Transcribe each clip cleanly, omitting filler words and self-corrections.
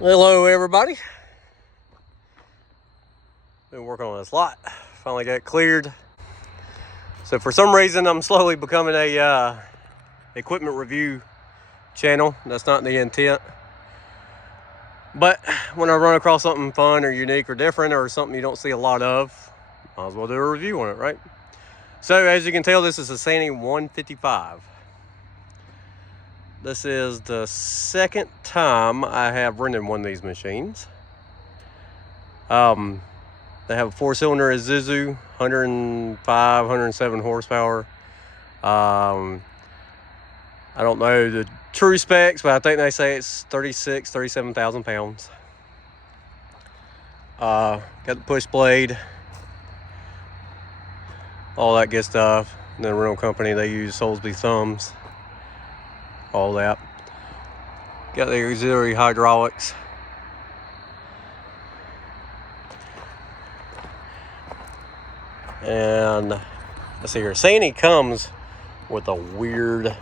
Hello everybody. Been working on this lot. Finally got it cleared. So for some reason I'm slowly becoming a equipment review channel. That's not the intent. But when I run across something fun or unique or different or something you don't see a lot of, might as well do a review on it, right? So as you can tell, this is a Sany 155. This is the second time I have rented one of these machines. They have a 4-cylinder Isuzu, 105, 107 horsepower. I don't know the true specs, but I think they say it's 37,000 pounds. Got the push blade, all that good stuff. And then the rental company, they use Soulsby thumbs, all that. Got the auxiliary hydraulics. And let's see here, Sany comes with a weird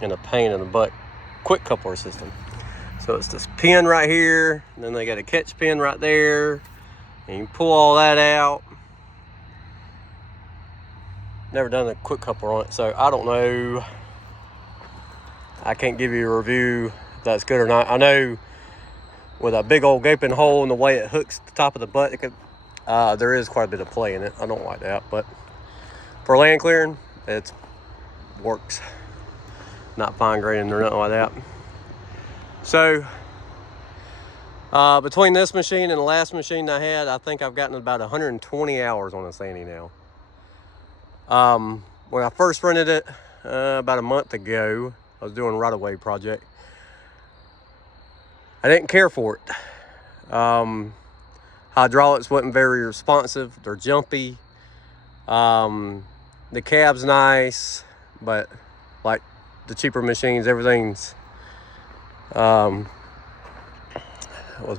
and a pain in the butt quick coupler system. So it's this pin right here, and then they got a catch pin right there, and you pull all that out. Never done a quick coupler on it, so I don't know. I can't give you a review if that's good or not. I know with a big old gaping hole in the way it hooks the top of the butt, it could, there is quite a bit of play in it. I don't like that, but for land clearing, it works. Not fine graining or nothing like that. So between this machine and the last machine I had, I think I've gotten about 120 hours on a Sany now. When I first rented it about a month ago, I was doing a right-of-way project. I didn't care for it. Hydraulics wasn't very responsive. They're jumpy. The cab's nice, but like the cheaper machines, everything's what's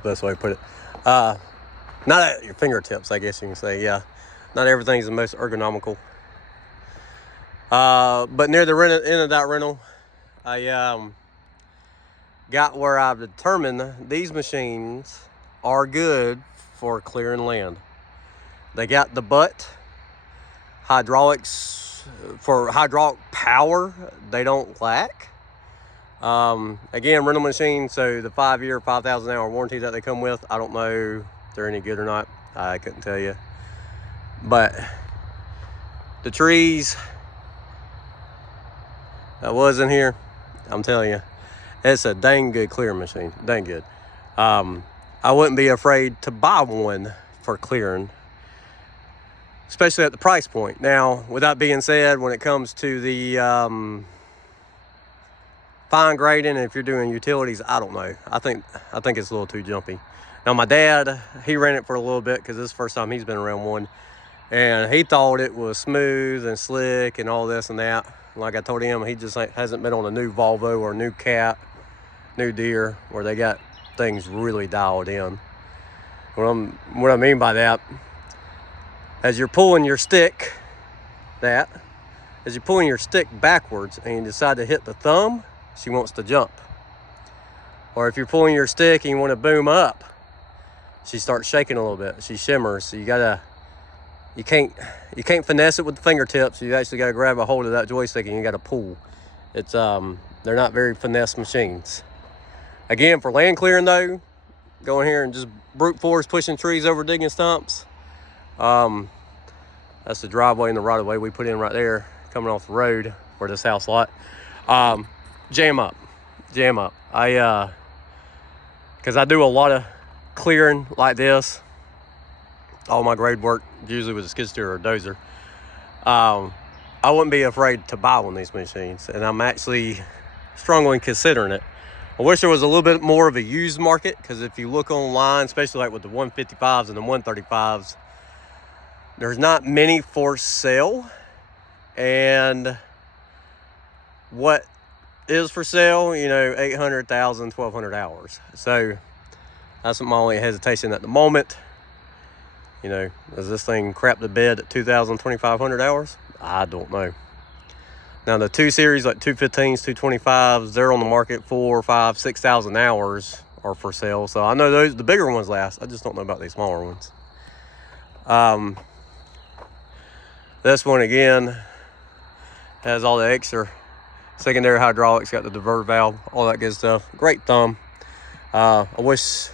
the best way to put it? Not at your fingertips, I guess you can say. Yeah, not everything's the most ergonomical. But near the end of that rental, I got where I've determined these machines are good for clearing land. They got the butt hydraulics for hydraulic power. They don't lack. Again, rental machines, so the 5-year 5,000 hour warranty that they come with, I don't know if they're any good or not. I couldn't tell you. But the trees that was in here, I'm telling you, it's a dang good clearing machine. Dang good. I wouldn't be afraid to buy one for clearing, especially at the price point. Now, with that being said, when it comes to the fine grading, if you're doing utilities, I don't know. I think it's a little too jumpy. Now, my dad, he ran it for a little bit because this is the first time he's been around one, and he thought it was smooth and slick and all this and that. Like I told him, he just hasn't been on a new Volvo or a new Cat, new Deere, where they got things really dialed in. What I mean by that, as you're pulling your stick, as you're pulling your stick backwards and you decide to hit the thumb, she wants to jump. Or if you're pulling your stick and you want to boom up, she starts shaking a little bit. She shimmers. So you can't finesse it with the fingertips. You actually got to grab a hold of that joystick and you got to pull. It's they're not very finesse machines. Again, for land clearing though, going here and just brute force pushing trees over digging stumps. That's the driveway and the right of way we put in right there, coming off the road for this house lot. Jam up. Because I do a lot of clearing like this. All my grade work usually with a skid steer or a dozer. I wouldn't be afraid to buy one of these machines, and I'm actually strongly considering it. I wish there was a little bit more of a used market, because if you look online, especially like with the 155s and the 135s, there's not many for sale. And what is for sale, 800,000, 1,200 hours. So that's my only hesitation at the moment. Does this thing crap the bed at 2,000, 2,500 hours? I don't know. Now the 2 series, like 215s, 225s, they're on the market 4,000, 5,000, 6,000 hours are for sale. So I know the bigger ones last. I just don't know about these smaller ones. This one again has all the extra secondary hydraulics, got the divert valve, all that good stuff. Great thumb. I wish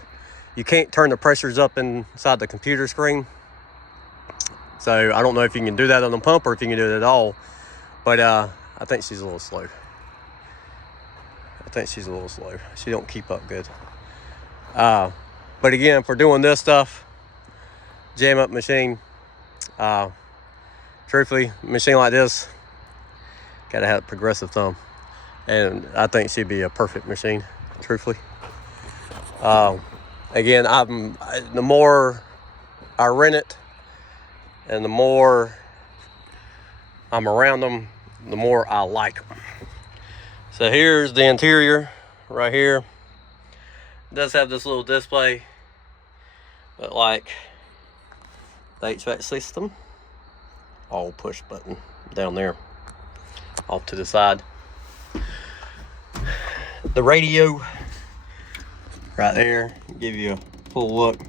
you can't turn the pressures up inside the computer screen. So I don't know if you can do that on the pump or if you can do it at all. But I think she's a little slow. She don't keep up good. But again, for doing this stuff, jam up machine, truthfully, a machine like this, gotta have a progressive thumb. And I think she'd be a perfect machine, truthfully. Again, the more I rent it and the more I'm around them, the more I like them. So here's the interior right here. It does have this little display, but like the HVAC system, all push button down there, off to the side. The radio right there, give you a full look.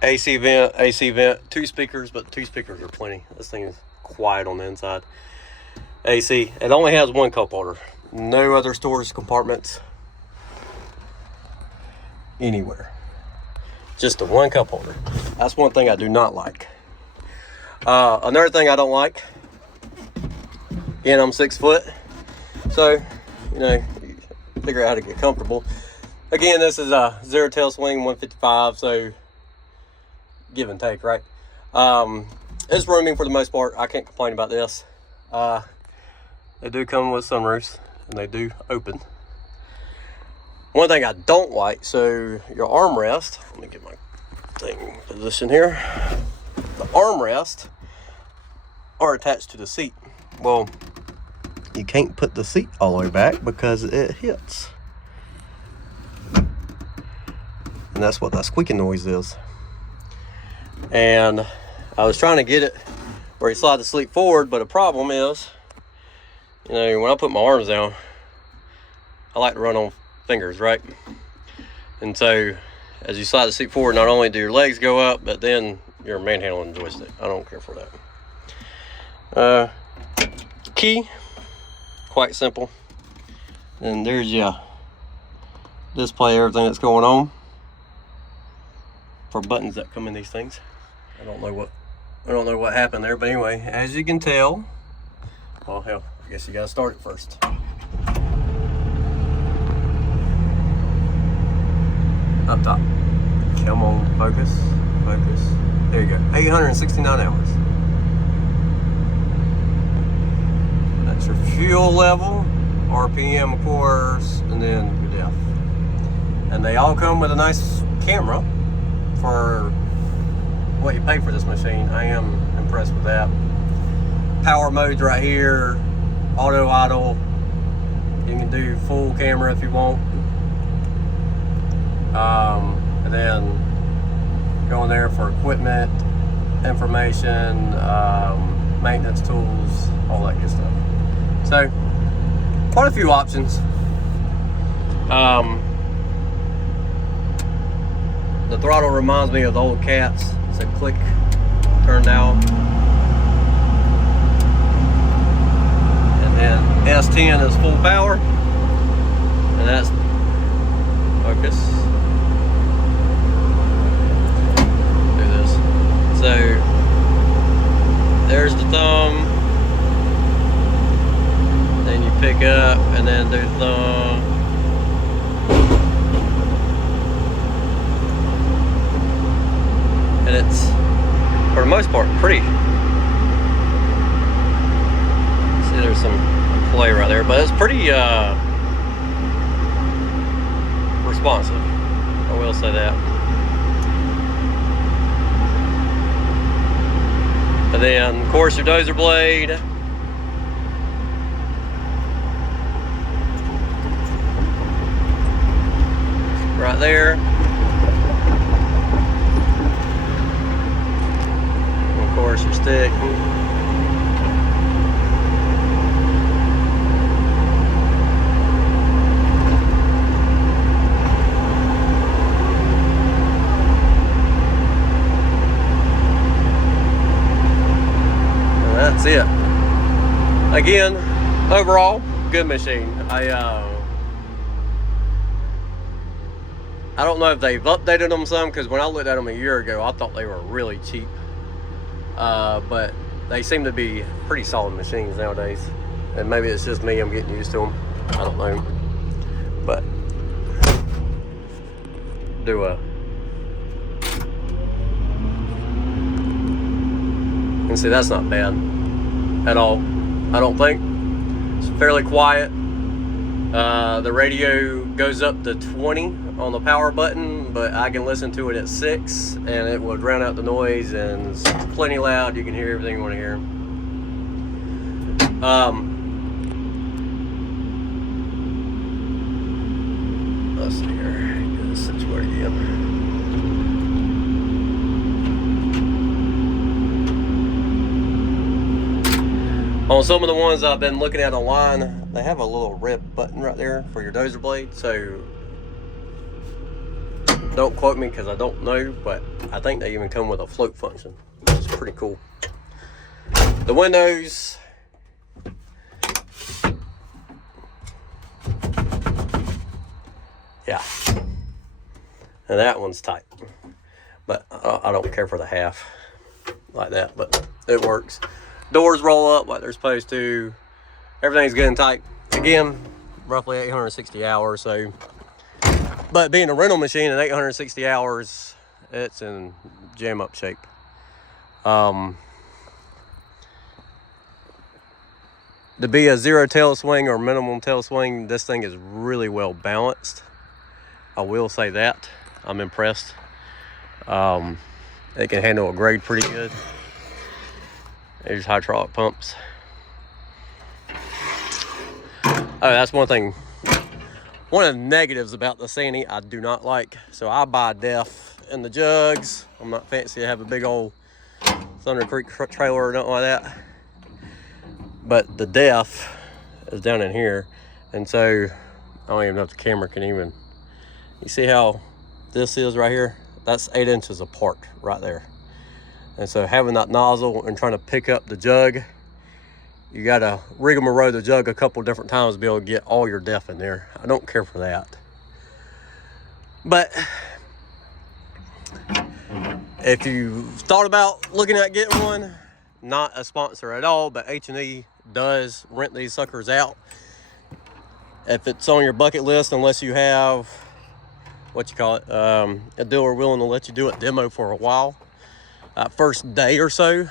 AC vent, 2 speakers, but 2 speakers are plenty. This thing is quiet on the inside. AC, it only has 1 cup holder. No other storage compartments anywhere. Just a 1 cup holder. That's one thing I do not like. Another thing I don't like, again, I'm 6 foot, so you figure out how to get comfortable. Again, this is a 0 tail swing 155, so give and take, right? It's rooming for the most part. I can't complain about this. They do come with sunroofs, and they do open. One thing I don't like, so your armrest, let me get my thing position here. The armrest are attached to the seat. Well, you can't put the seat all the way back because it hits. And that's what that squeaking noise is. And I was trying to get it where you slide the seat forward, but the problem is, when I put my arms down, I like to run on fingers, right? And so as you slide the seat forward, not only do your legs go up, but then you're manhandling the joystick. I don't care for that. Key, quite simple. And there's your display, everything that's going on for buttons that come in these things. I don't know what happened there, but anyway, as you can tell, well, hell, I guess you gotta start it first. Up top. Come on, focus. There you go. 869 hours. That's your fuel level, RPM, of course, and then your depth. And they all come with a nice camera for what you pay for this machine. I am impressed with that. Power modes right here, auto idle. You can do full camera if you want. And then go in there for equipment, information, maintenance tools, all that good stuff. So, quite a few options. The throttle reminds me of the old Cats. It's a click, turn down. And then S10 is full power. And that's focus. Do this. So there's the thumb. Then you pick up and then do the thumb. And it's, for the most part, pretty. See, there's some play right there, but it's pretty responsive. I will say that. And then, of course, your dozer blade. Right there. Of course, your stick. that's it. Again, overall, good machine. I don't know if they've updated them some, because when I looked at them a year ago, I thought they were really cheap. But they seem to be pretty solid machines nowadays. And maybe it's just me, I'm getting used to them. I don't know. But do and see, that's not bad at all, I don't think. It's fairly quiet. The radio goes up to 20 on the power button, but I can listen to it at 6 and it will drown out the noise, and it's plenty loud. You can hear everything you want to hear. Let's see here, get this situated again. On some of the ones I've been looking at online, they have a little red button right there for your dozer blade. So don't quote me because I don't know, but I think they even come with a float function, which is pretty cool. The windows, yeah, and that one's tight, but I don't care for the half like that, but it works. Doors roll up like they're supposed to. Everything's good and tight. Again, roughly 860 hours. So, but being a rental machine at 860 hours, it's in jam up shape. To be a zero tail swing or minimum tail swing, this thing is really well balanced. I will say that. I'm impressed. It can handle a grade pretty good. There's hydraulic pumps. Oh, that's one thing. One of the negatives about the Sany I do not like. So I buy def in the jugs. I'm not fancy to have a big old Thunder Creek trailer or nothing like that. But the def is down in here. And so I don't even know if the camera can even. You see how this is right here? That's 8 inches apart right there. And so having that nozzle and trying to pick up the jug, you gotta rigmarole the jug a couple different times to be able to get all your def in there. I don't care for that. But if you've thought about looking at getting one, not a sponsor at all, but H&E does rent these suckers out. If it's on your bucket list, unless you have, what you call it, a dealer willing to let you do a demo for a while. First day or so,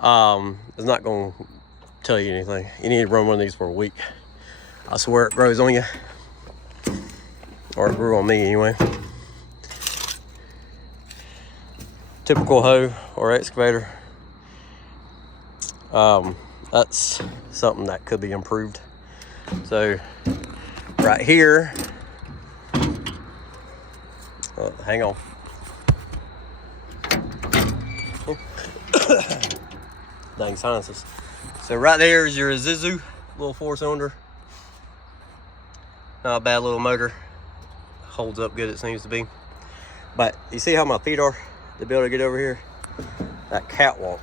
is not going to tell you anything. You need to run one of these for a week. I swear it grows on you. Or it grew on me anyway. Typical hoe or excavator. That's something that could be improved. So, right here, hang on. Dang sinuses. So right there is your Isuzu, little 4-cylinder. Not a bad little motor. Holds up good, it seems to be. But you see how my feet are to be able to get over here? That catwalk.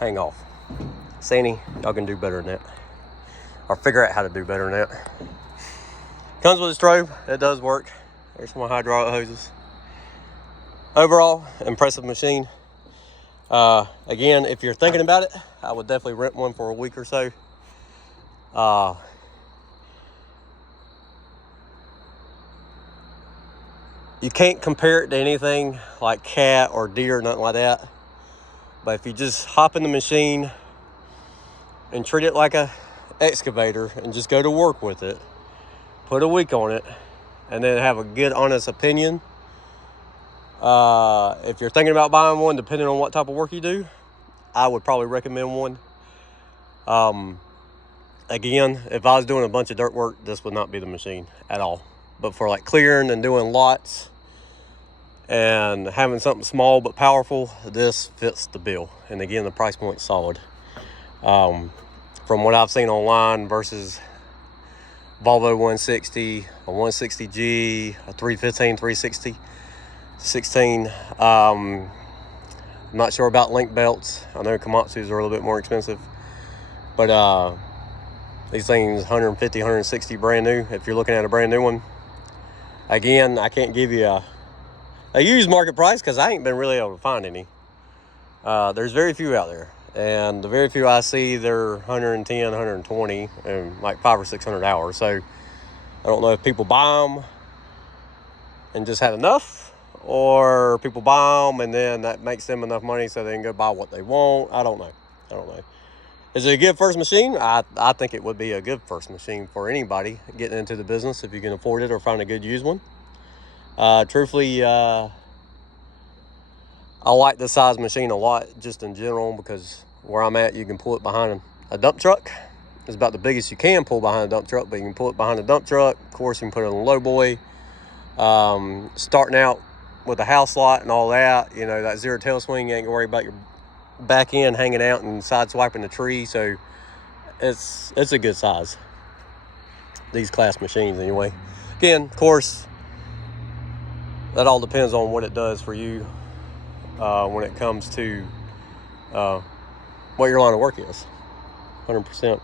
Hang off. Sany, y'all can do better than that. Or figure out how to do better than that. Comes with a strobe, it does work. There's my hydraulic hoses. Overall, impressive machine. Again, if you're thinking about it, I would definitely rent one for a week or so. You can't compare it to anything like cat or deer or nothing like that. But if you just hop in the machine and treat it like a excavator and just go to work with it, put a week on it, and then have a good, honest opinion. If you're thinking about buying one, depending on what type of work you do, I would probably recommend one. Again, if I was doing a bunch of dirt work, this would not be the machine at all. But for like clearing and doing lots and having something small but powerful, this fits the bill. And again, the price point's solid. From what I've seen online versus Volvo 160, a 160G, a 315, 360, 16, I'm not sure about link belts. I know Komatsu's are a little bit more expensive. But these things 150, 160 brand new. If you're looking at a brand new one, again, I can't give you a used market price because I ain't been really able to find any. There's very few out there, and the very few I see, they're 110, 120, and like 500 or 600 hours. So I don't know if people buy them and just had enough, or people buy them and then that makes them enough money so they can go buy what they want. I don't know. Is it a good first machine? I think it would be a good first machine for anybody getting into the business if you can afford it or find a good used one. Truthfully, I like this size machine a lot just in general, because where I'm at, you can pull it behind a dump truck. It's about the biggest you can pull behind a dump truck, but you can pull it behind a dump truck. Of course, you can put it on a low boy. Starting out with a house lot and all that, you know, that zero tail swing, you ain't gonna worry about your back end hanging out and side swiping the tree. So it's a good size, these class machines anyway. Again, of course, that all depends on what it does for you when it comes to what your line of work is, 100%.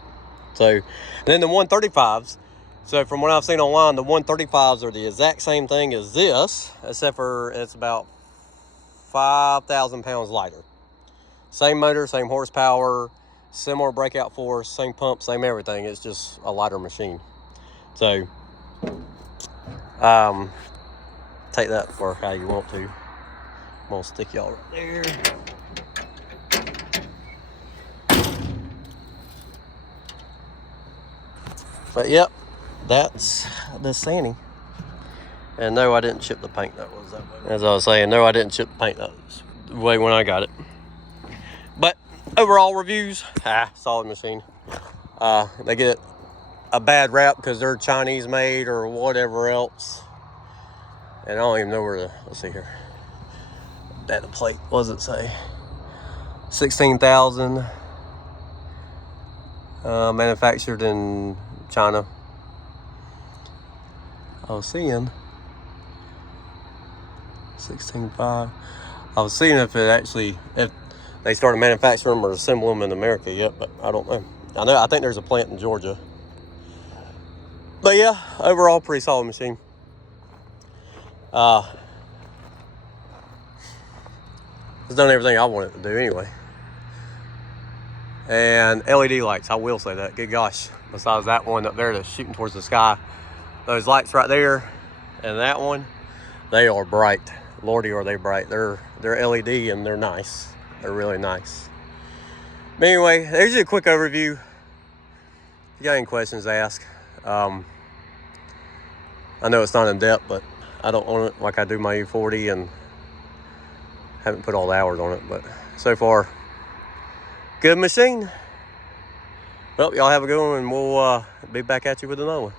So, and then the 135s, so from what I've seen online, the 135s are the exact same thing as this, except for it's about 5,000 pounds lighter. Same motor, same horsepower, similar breakout force, same pump, same everything. It's just a lighter machine. So, take that for how you want to. I'm gonna stick y'all right there. But yep, that's the Sany. And no, I didn't chip the paint. That was that way. As I was saying, no, I didn't chip the paint. That was the way when I got it. But overall reviews, solid machine. They get a bad rap because they're Chinese made or whatever else. And I don't even know where to, let's see here. At the plate, what does it say? 16,000. Manufactured in China. I was seeing 16.5. I was seeing if they started manufacturing them or assembling them in America yet, but I don't know. I think there's a plant in Georgia. But yeah, overall pretty solid machine. It's done everything I want it to do anyway. And LED lights, I will say that. Good gosh, besides that one up there that's shooting towards the sky, those lights right there and that one, they are bright. Lordy, are they bright. They're LED and they're nice. They're really nice. But anyway, there's a quick overview. If you got any questions, ask. I know it's not in depth, but I don't own it like I do my U40 and haven't put all the hours on it, but so far, good machine. Well, y'all have a good one, and we'll be back at you with another one.